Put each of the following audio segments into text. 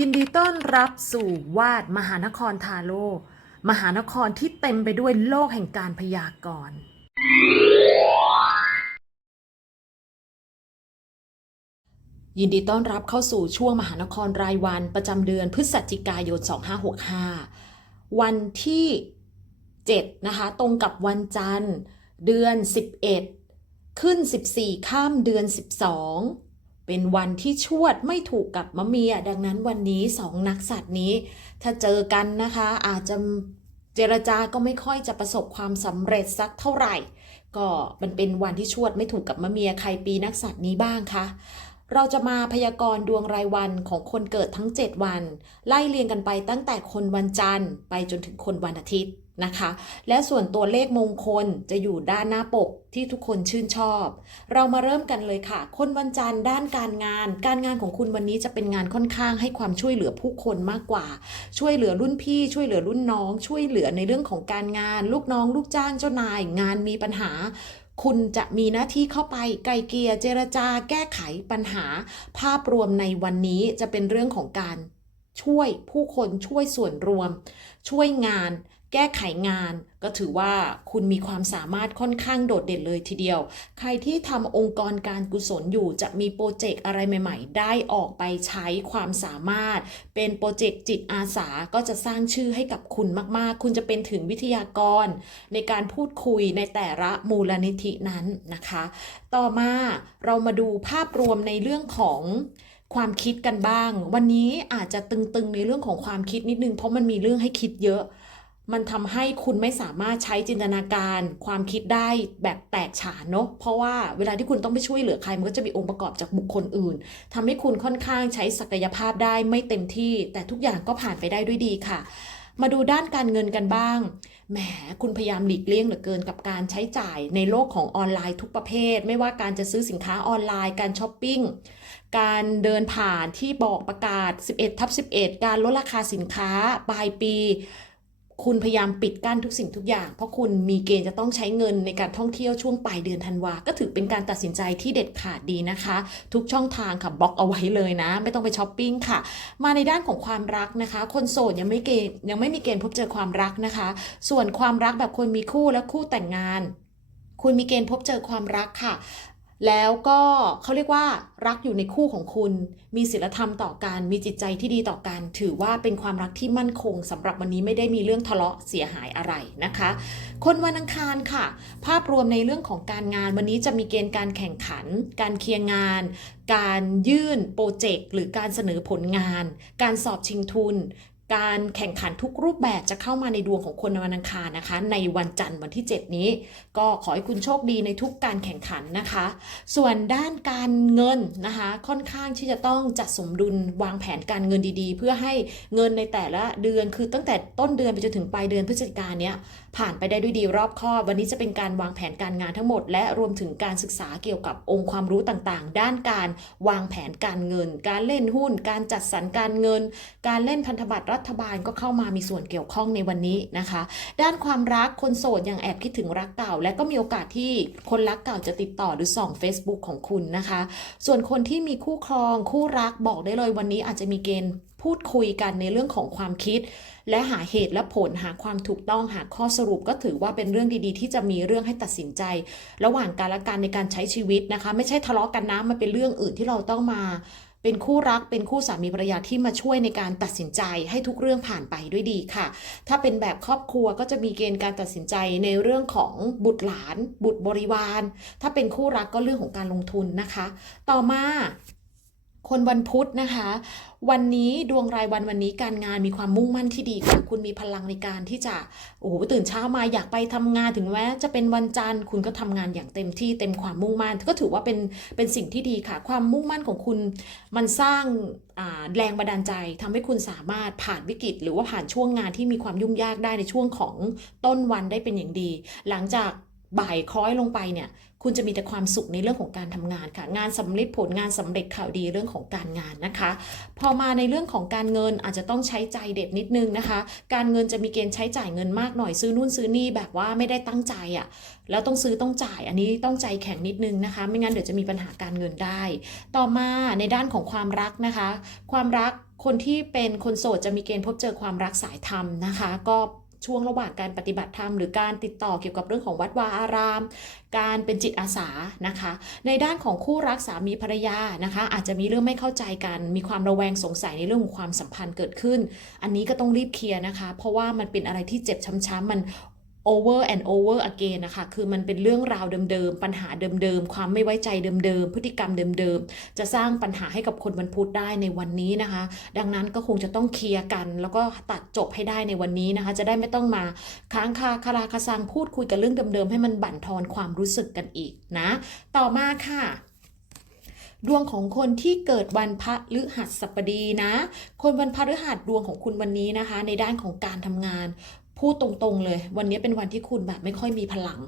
ยินดีต้อนรับสู่วาดมหานครทาโร่มหานครที่เต็มไปด้วยโลกแห่งการพยากรณ์ ยินดีต้อนรับเข้าสู่ช่วงมหานครรายวันประจำเดือนพฤศจิกายน 2565 วันที่ 7 นะคะ ตรงกับวันจันทร์ เดือน 11 ขึ้น 14 ข้ามเดือน 12 เป็นวันที่ชวดไม่ถูกกับมะเมีย ดังนั้นวันนี้สองนักสัตว์นี้ ถ้าเจอกันนะคะ อาจจะเจรจาก็ไม่ค่อยจะประสบความสำเร็จสักเท่าไหร่ ก็มันเป็นวันที่ชวดไม่ถูกกับมะเมียใครปีนักสัตว์นี้บ้างคะเราจะมาพยากรณ์ดวงรายวันของคนเกิดทั้ง 7 วัน ไล่เรียงกันไปตั้งแต่คนวันจันทร์ไปจนถึงคนวันอาทิตย์ นะคะ และส่วนตัวเลขมงคลจะอยู่ด้านหน้าปกที่ทุกคนชื่นชอบ เรามาเริ่มกันเลยค่ะ คนวันจันทร์ด้านการงาน การงานของคุณวันนี้จะเป็นงานค่อนข้างให้ความช่วยเหลือผู้คนมากกว่า ช่วยเหลือรุ่นพี่ ช่วยเหลือรุ่นน้อง ช่วยเหลือในเรื่องของการงาน ลูกน้อง ลูกจ้างเจ้านาย งานมีปัญหาคุณจะมีหน้าที่เข้าไปไกลเกลียเจรจาแก้ไขปัญหา ภาพรวมในวันนี้จะเป็นเรื่องของการช่วยผู้คนช่วยส่วนรวม ช่วยงาน แก้ไขงาน ก็ถือว่าคุณมีความสามารถค่อนข้างโดดเด่นเลยทีเดียว ใครที่ทำองค์กรการกุศลอยู่จะมีโปรเจกต์อะไรใหม่ ๆ ได้ออกไปใช้ความสามารถ เป็นโปรเจกต์จิตอาสาก็จะสร้างชื่อให้กับคุณมากๆ คุณจะเป็นถึงวิทยากร ในการพูดคุยในแต่ละมูลนิธินั้นนะคะ ต่อมาเรามาดูภาพรวมในเรื่องของความคิดกันบ้าง วันนี้อาจจะตึงๆในเรื่องของความคิดนิดนึง เพราะมันมีเรื่องให้คิดเยอะ มันทำให้คุณไม่สามารถใช้จินตนาการความคิดได้แบบแตกฉานเนาะเพราะว่าเวลาที่คุณต้องไปช่วยเหลือใครมันก็จะมีองค์ประกอบจากบุคคลอื่นทำให้คุณค่อนข้างใช้ศักยภาพได้ไม่เต็มที่ แต่ทุกอย่างก็ผ่านไปได้ด้วยดีค่ะ มาดูด้านการเงินกันบ้างแหมคุณพยายามหลีกเลี่ยงเหลือเกินกับการใช้จ่ายในโลกของออนไลน์ทุกประเภท ไม่ว่าการจะซื้อสินค้าออนไลน์การช้อปปิ้งการเดินผ่านที่บอกประกาศ 11ทับ11 การลดราคาสินค้าปลายปี คุณพยายามปิดกั้นทุกสิ่งทุกอย่าง เพราะคุณมีเกณฑ์จะต้องใช้เงินในการท่องเที่ยวช่วงปลายเดือนธันวา ก็ถือเป็นการตัดสินใจที่เด็ดขาดดีนะคะ ทุกช่องทางค่ะบล็อกเอาไว้เลยนะ ไม่ต้องไปช้อปปิ้งค่ะ มาในด้านของความรักนะคะ คนโสดยังไม่เกณฑ์ยังไม่มีเกณฑ์พบเจอความรักนะคะ ส่วนความรักแบบคนมีคู่และคู่แต่งงาน คุณมีเกณฑ์พบเจอความรักค่ะ แล้วก็เขาเรียกว่ารักอยู่ในคู่ของคุณ มีศีลธรรมต่อกัน มีจิตใจที่ดีต่อกัน ถือว่าเป็นความรักที่มั่นคงสำหรับวันนี้ไม่ได้มีเรื่องทะเลาะเสียหายอะไรนะคะ คนวันอังคารค่ะ ภาพรวมในเรื่องของการงานวันนี้จะมีเกณฑ์การแข่งขัน การเคลียร์งาน การยื่นโปรเจกต์หรือการเสนอผลงาน การสอบชิงทุน การแข่งขันทุกรูปแบบจะเข้ามาในดวงของคนในวันอังคารนะคะ ในวันจันทร์วันที่ 7 นี้ ก็ขอให้คุณโชคดีในทุกการแข่งขันนะคะ ส่วนด้านการเงินนะคะ ค่อนข้างที่จะต้องจัดสมดุลวางแผนการเงินดีๆ เพื่อให้เงินในแต่ละเดือนคือตั้งแต่ต้นเดือนไปจนถึงปลายเดือนพฤศจิกายนเนี้ยผ่านไปได้ด้วยดีรอบคอบวันนี้จะเป็นการวางแผนการงานทั้งหมด และรวมถึงการศึกษาเกี่ยวกับองค์ความรู้ต่างๆ ด้านการวางแผนการเงิน การเล่นหุ้น การจัดสรรการเงิน การเล่นพันธบัตรรัฐบาลก็เข้ามามีส่วนเกี่ยวข้องในวันนี้นะคะ ด้านความรักคนโสดยังแอบคิดถึงรักเก่า และก็มีโอกาสที่คนรักเก่าจะติดต่อหรือส่อง Facebook ของคุณนะคะ ส่วนคนที่มีคู่ครองคู่รักบอกได้เลยวันนี้อาจจะมีเกณฑ์พูดคุยกันในเรื่องของความคิด และหาเหตุและผลหาความถูกต้องหาข้อสรุปก็ถือว่าเป็นเรื่องดีๆ ที่จะมีเรื่องให้ตัดสินใจ ระหว่างการละกันในการใช้ชีวิตนะคะ ไม่ใช่ทะเลาะกันนะมันเป็นเรื่องอื่นที่เราต้องมา เป็นคู่รักเป็นคู่สามีภรรยาที่มาช่วยในการตัดสินใจให้ทุกเรื่องผ่านไปด้วยดีค่ะ ถ้าเป็นแบบครอบครัวก็จะมีเกณฑ์การตัดสินใจในเรื่องของบุตรหลาน บุตรบริวาร ถ้าเป็นคู่รักก็เรื่องของการลงทุนนะคะ ต่อมา คนวันพุธนะคะ วันนี้ดวงรายวันวันนี้การงานมีความมุ่งมั่นที่ดีค่ะ คุณมีพลังในการที่จะโอ้โหตื่นเช้ามาอยากไปทำงานถึงแม้จะเป็นวันจันทร์คุณก็ทำงานอย่างเต็มที่เต็มความมุ่งมั่น ก็ถือว่าเป็นเป็นสิ่งที่ดีค่ะ ความมุ่งมั่นของคุณมันสร้างแรงบันดาลใจทำให้คุณสามารถผ่านวิกฤต หรือว่าผ่านช่วงงานที่มีความยุ่งยากได้ในช่วงของต้นวันได้เป็นอย่างดี หลังจาก บ่ายคล้อยลงไปเนี่ย คุณจะมีแต่ความสุขในเรื่องของการทำงานค่ะ งานสำเร็จผลงานสำเร็จข่าวดีเรื่องของการงานนะคะ พอมาในเรื่องของการเงินอาจจะต้องใช้ใจเด็ดนิดนึงนะคะ การเงินจะมีเกณฑ์ใช้จ่ายเงินมากหน่อยซื้อนู่นซื้อนี่แบบว่าไม่ได้ตั้งใจอะ่ะแล้วต้องซื้อต้องจ่ายอันนี้ต้องใจแข็งนิดนึงนะคะ ไม่งั้นเดี๋ยวจะมีปัญหาการเงินได้ ต่อมาในด้านของความรักนะคะ ความรักคนที่เป็นคนโสดจะมีเกณฑ์พบเจอความรักสายธรรมนะคะ ก็ ช่วงระหว่างการปฏิบัติธรรมหรือการติดต่อเกี่ยวกับเรื่องของวัดวาอาราม การเป็นจิตอาสานะคะ ในด้านของคู่รักสามีภรรยานะคะ อาจจะมีเรื่องไม่เข้าใจกัน มีความระแวงสงสัยในเรื่องของความสัมพันธ์เกิดขึ้น อันนี้ก็ต้องรีบเคลียร์นะคะ เพราะว่ามันเป็นอะไรที่เจ็บช้ำๆมัน over and over again นะคะคือมันเป็นเรื่องราวเดิมๆ ปัญหาเดิมๆ ความไม่ไว้ใจเดิมๆ พฤติกรรมเดิมๆ จะสร้างปัญหาให้กับคนวันพุธได้ในวันนี้นะคะ ดังนั้นก็คงจะต้องเคลียร์กัน แล้วก็ตัดจบให้ได้ในวันนี้นะคะ จะได้ไม่ต้องมาค้างคาคาราคาซังพูดคุยกันเรื่องเดิมๆ ให้มันบั่นทอนความรู้สึกกันอีกนะ ต่อมาค่ะดวงของคนที่เกิดวันพฤหัสบดีนะ คนวันพฤหัสดวงของคุณวันนี้นะคะ ในด้านของการทำงาน พูดตรงๆเลย วันนี้เป็นวันที่คุณแบบไม่ค่อยมีพลัง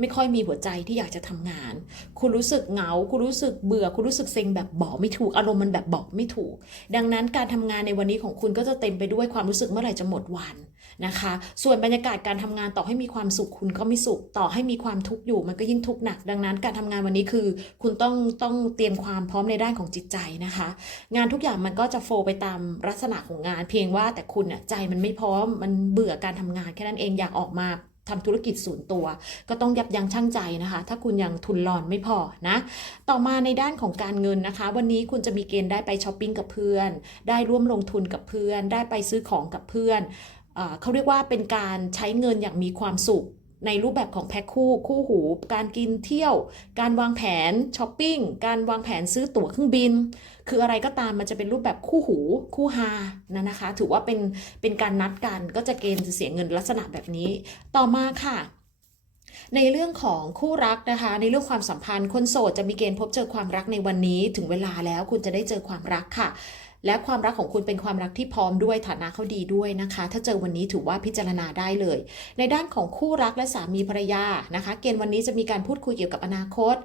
ไม่ค่อยมีหัวใจที่อยากจะทำงาน คุณรู้สึกเหงา คุณรู้สึกเบื่อ คุณรู้สึกเซ็งแบบบอกไม่ถูก อารมณ์มันแบบบอกไม่ถูก ดังนั้นการทำงานในวันนี้ของคุณก็จะเต็มไปด้วยความรู้สึกเมื่อไหร่จะหมดวัน นะคะ ส่วนบรรยากาศการทำงานต่อให้มีความสุขคุณก็ไม่สุข ต่อให้มีความทุกข์อยู่มันก็ยิ่งทุกข์หนัก ดังนั้นการทำงานวันนี้คือ คุณต้องต้องเตรียมความพร้อมในด้านของจิตใจนะคะ งานทุกอย่างมันก็จะโฟลไปตามลักษณะของงาน เพียงว่าแต่คุณน่ะใจมันไม่พร้อมมันเบื่อการทำงานแค่นั้นเองอยากออกมาทำธุรกิจส่วนตัว ก็ต้องยับยั้งชั่งใจนะคะ ถ้าคุณยังทุนรอนไม่พอนะ ต่อมาในด้านของการเงินนะคะ วันนี้คุณจะมีเกณฑ์ได้ไปช้อปปิ้งกับเพื่อน ได้ร่วมลงทุนกับเพื่อน ได้ไปซื้อของกับเพื่อน เขาเรียกว่าเป็นการใช้เงินอย่างมีความสุข ในรูปแบบของแพ็คคู่คู่หู การกินเที่ยว การวางแผนช้อปปิ้งการวางแผนซื้อตั๋วเครื่องบิน คืออะไรก็ตามมันจะเป็นรูปแบบคู่หู คู่ฮานะนะคะ ถือว่าเป็นเป็นการนัดกันก็จะเกณฑ์เสียเงินลักษณะแบบนี้ ต่อมาค่ะในเรื่องของคู่รักนะคะ ในเรื่องความสัมพันธ์คนโสดจะมีเกณฑ์พบเจอความรักในวันนี้ถึงเวลาแล้วคุณจะได้เจอความรักค่ะ และความรักของคุณเป็นความรักที่พร้อมด้วยฐานะเขาดีด้วยนะคะ ถ้าเจอวันนี้ถือว่าพิจารณาได้เลย ในด้านของคู่รักและสามีภรรยานะคะ เกณฑ์วันนี้จะมีการพูดคุยเกี่ยวกับอนาคต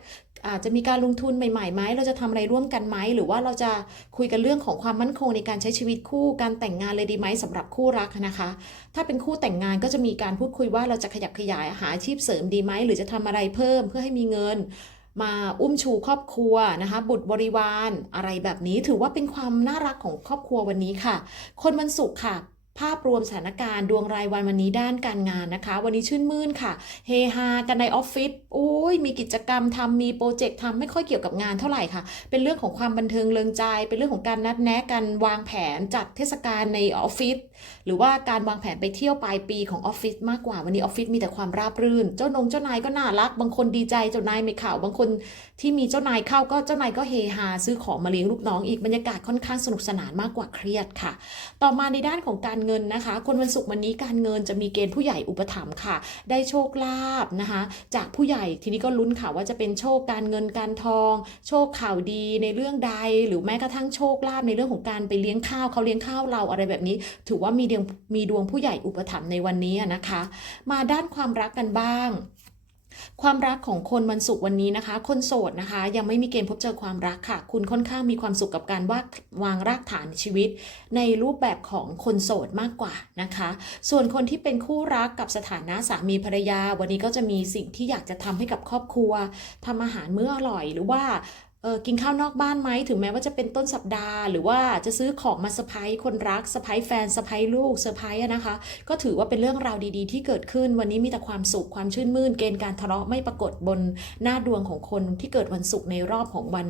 อาจจะมีการลงทุนใหม่ๆไหม เราจะทำอะไรร่วมกันไหม หรือว่าเราจะคุยกันเรื่องของความมั่นคงในการใช้ชีวิตคู่ การแต่งงานเลยดีไหมสำหรับคู่รักนะคะ ถ้าเป็นคู่แต่งงานก็จะมีการพูดคุยว่าเราจะขยับขยายหาอาชีพเสริมดีไหม หรือจะทำอะไรเพิ่มเพื่อให้มีเงิน มาอุ้มชูครอบครัวนะคะ บุตรบริวารอะไรแบบนี้ถือว่าเป็นความน่ารักของครอบครัววันนี้ค่ะ คนวันศุกร์ค่ะ ภาพรวมสถานการณ์ดวงรายวันวันนี้ด้านการงานนะคะ วันนี้ชื่นมื่นค่ะ เฮฮากันในออฟฟิศโอ้ยมีกิจกรรมทำมีโปรเจกต์ทำไม่ค่อยเกี่ยวกับงานเท่าไหร่ค่ะ เป็นเรื่องของความบันเทิงเริงใจ เป็นเรื่องของการนัดแนะกันวางแผนจัดเทศกาลในออฟฟิศหรือว่าการวางแผนไปเที่ยวปลายปีของออฟฟิศมากกว่าวันนี้ออฟฟิศมีแต่ความราบรื่น เจ้านงเจ้านายก็น่ารัก บางคนดีใจเจ้านายไม่ข่าวบางคน ที่มีเจ้านายเข้าก็เจ้านายก็เฮฮาซื้อของมาเลี้ยงลูกน้องอีกบรรยากาศค่อนข้างสนุกสนานมากกว่าเครียดค่ะ ต่อมาในด้านของการเงินนะคะ คนวันศุกร์วันนี้การเงินจะมีเกณฑ์ผู้ใหญ่อุปถัมภ์ค่ะ ได้โชคลาภนะคะ จากผู้ใหญ่ทีนี้ก็ลุ้นค่ะว่าจะเป็นโชคการเงินการทอง โชคข่าวดีในเรื่องใด หรือแม้กระทั่งโชคลาภในเรื่องของการไปเลี้ยงข้าวเขาเลี้ยงข้าวเราอะไรแบบนี้ ถือว่ามีดวงมีดวงผู้ใหญ่อุปถัมภ์ในวันนี้นะคะ มาด้านความรักกันบ้าง ความรักของคนวันศุกร์วันนี้นะคะ คนโสดนะคะ ยังไม่มีเกณฑ์พบเจอความรักค่ะ คุณค่อนข้างมีความสุขกับการวาวางรากฐานชีวิต ในรูปแบบของคนโสดมากกว่านะคะ ส่วนคนที่เป็นคู่รักกับสถานะสามีภรรยา วันนี้ก็จะมีสิ่งที่อยากจะทำให้กับครอบครัวทำอาหารมื้ออร่อย หรือว่า ออกินข้าวนอกบ้านไหมถึงแม้ว่าจะเป็นต้นสัปดาห์ หรือว่าจะซื้อของมาเซอร์ไพรส์คนรักเซอร์ไพรส์แฟนเซอร์ไพรส์ลูกเซอร์ไพรส์นะคะ ก็ถือว่าเป็นเรื่องราวดีๆ ที่เกิดขึ้นวันนี้มีแต่ความสุขความชื่นมื่น เกณฑ์การทะเลาะไม่ปรากฏบนหน้าดวงของคนที่เกิดวันศุกร์ในรอบของวัน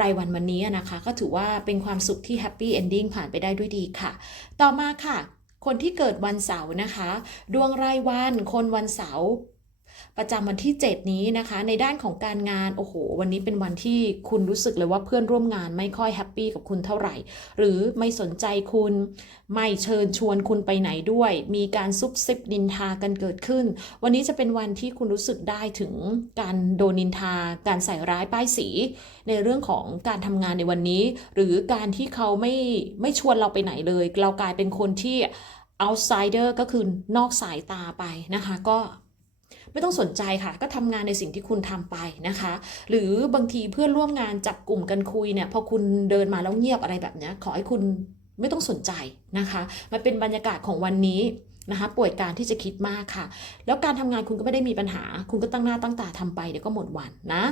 รายวันวันนี้นะคะ ก็ถือว่าเป็นความสุขที่แฮปปี้เอนดิ้งผ่านไปได้ด้วยดีค่ะ ต่อมาค่ะ คนที่เกิดวันเสาร์นะคะ ดวงรายวันคนวันเสาร์ ประจำวันที่ 7 นี้นะคะ ในด้านของการงาน โอ้โห วันนี้เป็นวันที่คุณรู้สึกเลยว่าเพื่อนร่วมงานไม่ค่อยแฮปปี้กับคุณเท่าไหร่ หรือไม่สนใจคุณ ไม่เชิญชวนคุณไปไหนด้วย มีการซุบซิบนินทากันเกิดขึ้น วันนี้จะเป็นวันที่คุณรู้สึกได้ถึงการโดนนินทา การใส่ร้ายป้ายสี ในเรื่องของการทำงานในวันนี้ หรือการที่เขาไม่ไม่ชวนเราไปไหนเลย เรากลายเป็นคนที่ outsider ก็คือนอกสายตาไปนะคะ ก็ ไม่ต้องสนใจค่ะ ก็ทำงานในสิ่งที่คุณทำไปนะคะ หรือบางทีเพื่อนร่วมงานจับกลุ่มกันคุยเนี่ยพอคุณเดินมาแล้วเงียบอะไรแบบเนี้ยขอให้คุณไม่ต้องสนใจนะคะ มันเป็นบรรยากาศของวันนี้นะคะป่วยการที่จะคิดมากค่ะ แล้วการทำงานคุณก็ไม่ได้มีปัญหา คุณก็ตั้งหน้าตั้งตาทำไปเดี๋ยวก็หมดวันนะ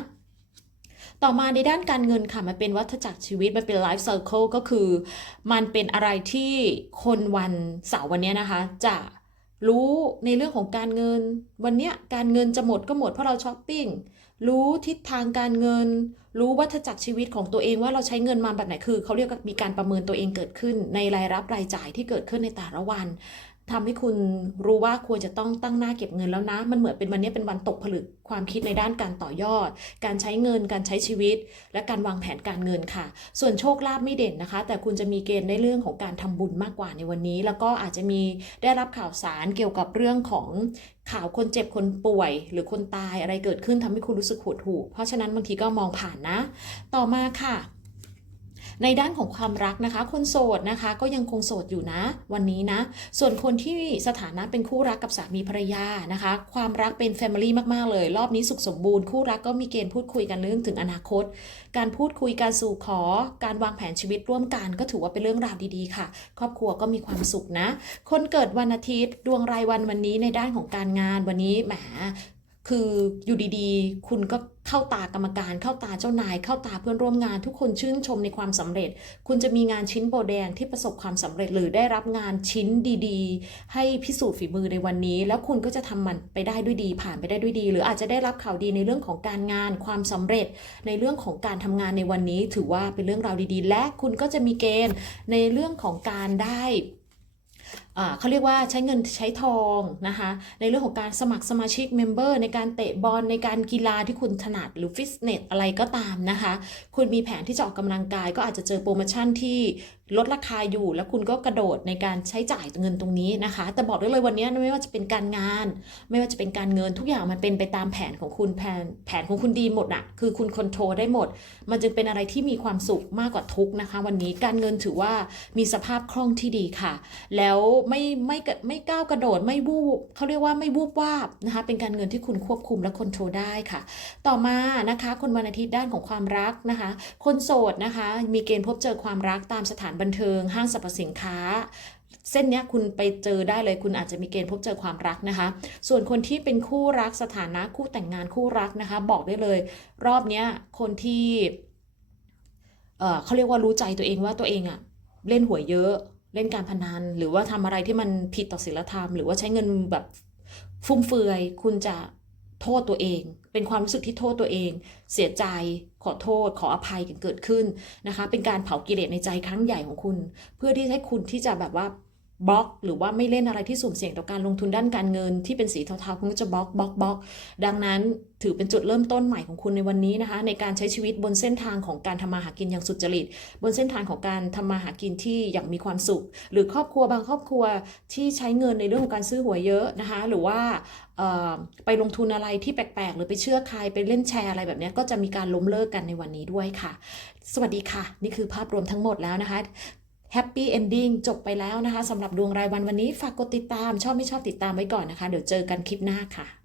ต่อมาในด้านการเงินค่ะ มันเป็นวัฏจักรชีวิต มันเป็นไลฟ์ c ซ r เคิลก็คือ มันเป็นอะไรที่คนวันเสาร์วันเนี้ยนะคะ จะ รู้ในเรื่องของการเงิน วันเนี้ยการเงินจะหมดก็หมดเพราะเราช้อปปิ้งรู้ทิศทางการเงิน รู้วัฏจักรชีวิตของตัวเองว่าเราใช้เงินมาแบบไหนคือเขาเรียกว่ามีการประเมินตัวเองเกิดขึ้น ในรายรับรายจ่ายที่เกิดขึ้นในแต่ละวัน ทำให้คุณรู้ว่าควรจะต้องตั้งหน้าเก็บเงินแล้วนะ มันเหมือนเป็นวันนี้เป็นวันตกผลึกความคิดในด้านการต่อยอด การใช้เงิน การใช้ชีวิต และการวางแผนการเงินค่ะ ส่วนโชคลาภไม่เด่นนะคะ แต่คุณจะมีเกณฑ์ในเรื่องของการทำบุญมากกว่าในวันนี้ แล้วก็อาจจะมีได้รับข่าวสารเกี่ยวกับเรื่องของข่าวคนเจ็บคนป่วย หรือคนตายอะไรเกิดขึ้นทำให้คุณรู้สึกหดหู่เพราะฉะนั้นบางทีก็มองผ่านนะ ต่อมาค่ะ ในด้านของความรักนะคะ คนโสดนะคะก็ยังคงโสดอยู่นะ วันนี้นะ ส่วนคนที่สถานะเป็นคู่รักกับสามีภรรยานะคะ ความรักเป็นแฟมิลี่มากๆเลย รอบนี้สุขสมบูรณ์คู่รักก็มีเกณฑ์พูดคุยกันเรื่องถึงอนาคต การพูดคุยการสู่ขอ การวางแผนชีวิตร่วมกัน ก็ถือว่าเป็นเรื่องราวดีๆค่ะ ครอบครัวก็มีความสุขนะ คนเกิดวันอาทิตย์ ดวงรายวันวันนี้ในด้านของการงานวันนี้แหมคืออยู่ดีๆ คุณก็ เข้าตากรรมการ เข้าตาเจ้านาย เข้าตาเพื่อนร่วมงาน ทุกคนชื่นชมในความสำเร็จ คุณจะมีงานชิ้นโบแดงที่ประสบความสำเร็จหรือได้รับงานชิ้นดีๆ ให้พิสูจน์ฝีมือในวันนี้ แล้วคุณก็จะทำมันไปได้ด้วยดี ผ่านไปได้ด้วยดี หรืออาจจะได้รับข่าวดีในเรื่องของการงานความสำเร็จ ในเรื่องของการทำงานในวันนี้ ถือว่าเป็นเรื่องราวดีๆ และคุณก็จะมีเกณฑ์ในเรื่องของการได้ เขาเรียกว่าใช้เงินใช้ทองนะคะ ในเรื่องของการสมัครสมาชิกเมมเบอร์ในการเตะบอลในการกีฬาที่คุณถนัดหรือฟิตเนสอะไรก็ตามนะคะ คุณมีแผนที่จะออกกำลังกายก็อาจจะเจอโปรโมชั่นที่ลดราคาอยู่ แล้วคุณก็กระโดดในการใช้จ่ายเงินตรงนี้นะคะ แต่บอกได้เลยวันนี้ไม่ว่าจะเป็นการงาน ไม่ว่าจะเป็นการเงินทุกอย่างมันเป็นไปตามแผนของคุณแผนแผนของคุณดีหมดอะคือคุณคอนโทรลได้หมด มันจึงเป็นอะไรที่มีความสุขมากกว่าทุกนะคะ วันนี้การเงินถือว่ามีสภาพคล่องที่ดีค่ะ แล้วไม่ไม่ไม่ก้าวกระโดดไม่วูบเขาเรียกว่าไม่วูบวาบนะคะเป็นการเงินที่คุณควบคุมและคอนโทรลได้ค่ะ ต่อมานะคะคนวันอาทิตย์ด้านของความรักนะคะ คนโสดนะคะ มีเกณฑ์พบเจอความรักตามสถานบันเทิง ห้างสรรพสินค้าเส้นนี้คุณไปเจอได้เลยคุณอาจจะมีเกณฑ์พบเจอความรักนะคะ ส่วนคนที่เป็นคู่รักสถานะคู่แต่งงานคู่รักนะคะ บอกได้เลย รอบนี้คนที่เเขาเรียกว่ารู้ใจตัวเองว่าตัวเองอะเล่นหวยเยอะ เล่นการพนัน หรือว่าทำอะไรที่มันผิดต่อศีลธรรม หรือว่าใช้เงินแบบฟุ่มเฟือย คุณจะโทษตัวเอง เป็นความรู้สึกที่โทษตัวเอง เสียใจขอโทษ ขออภัยกันเกิดขึ้นนะคะ เป็นการเผากิเลสในใจครั้งใหญ่ของคุณ เพื่อที่ให้คุณที่จะแบบว่า บล็อก หรือว่าไม่เล่นอะไรที่สุ่มเสี่ยงต่อการลงทุนด้านการเงิน ที่เป็นสีเทาๆคุณก็จะบล็อกบล็อกบล็อก ดังนั้นถือเป็นจุดเริ่มต้นใหม่ของคุณในวันนี้นะคะ ในการใช้ชีวิตบนเส้นทางของการทำมาหากินอย่างสุจริต บนเส้นทางของการทำมาหากินที่อย่างมีความสุข หรือครอบครัวบางครอบครัวที่ใช้เงินในเรื่องของการซื้อหวยเยอะนะคะ หรือว่าไปลงทุนอะไรที่แปลกๆ หรือไปเชื่อใครไปเล่นแชร์อะไรแบบนี้ก็จะมีการล้มเลิกกันในวันนี้ด้วยค่ะ สวัสดีค่ะ นี่คือภาพรวมทั้งหมดแล้วนะคะ แฮปปี้เอนดิ้งจบไปแล้วนะคะสำหรับดวงรายวันวันนี้ฝากกดติดตาม ชอบไม่ชอบติดตามไว้ก่อนนะคะ เดี๋ยวเจอกันคลิปหน้าค่ะ